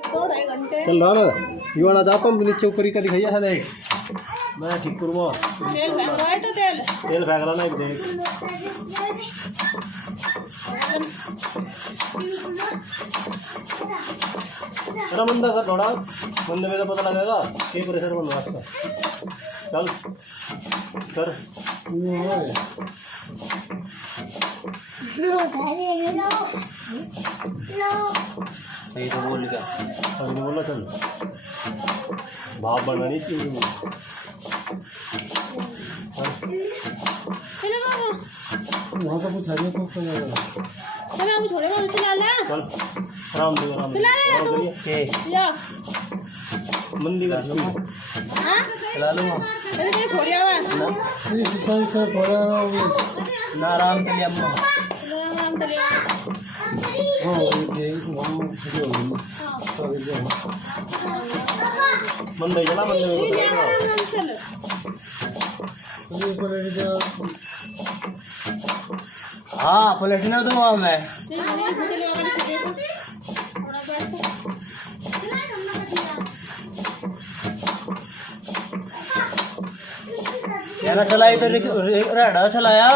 चल रहा ना ये वाला जाता हूँ नीचे ऊपर का दिखाइए है देख मैं ठीक करूँगा तेल फेंक रहा है तो तेल फेंक रहा ना एक देख अरे मंदा कर थोड़ा मंदे में तो पता लगेगा क्या प्रेशर बन रहा है चल कर सही तो बोल क्या अभी नहीं बोला चल भाप बनानी चाहिए वहाँ का कुछ हरिया को चल हम छोड़ेगा तो चला ले चल आराम से करिए या मंदी का हां चला लो अरे ये छोड़िया हुआ ये सही से थोड़ा ना आराम से ले अम्मा आराम से ले हां ये हम जो मंदी चला मंदी चल ऊपर जा हाँ पलटना दूंगा मैं यार चला इधर रेडा चलाया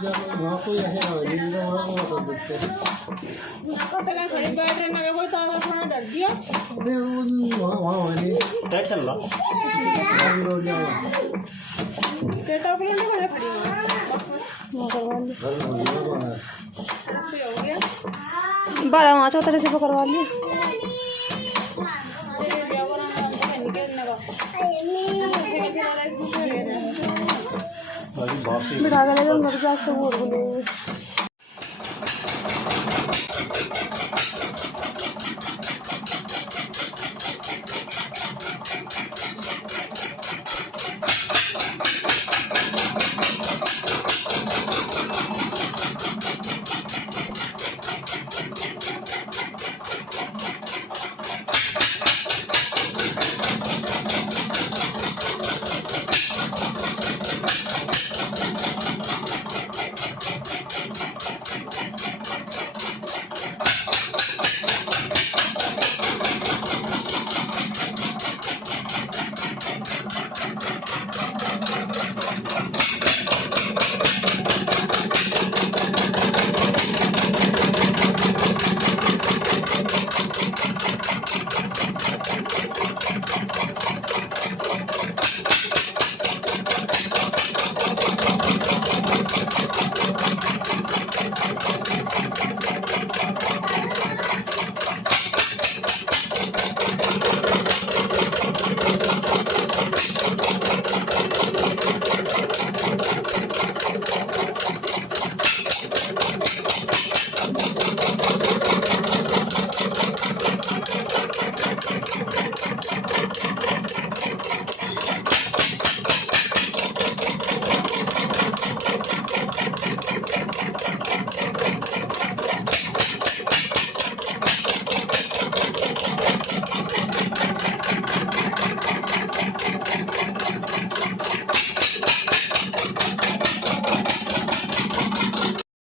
वहाँ कोई ऐसे वहाँ को कर सकते हैं पहले खड़ी बैठ रहे ना कोई सारा खाना दर्द दिया अरे वहाँ नहीं टाइट चल रहा केटा को नहीं मजा खड़ी बारह वहाँ चौथा से करवा लिया बिठा के ले जाओ मर जा तो बोल बोले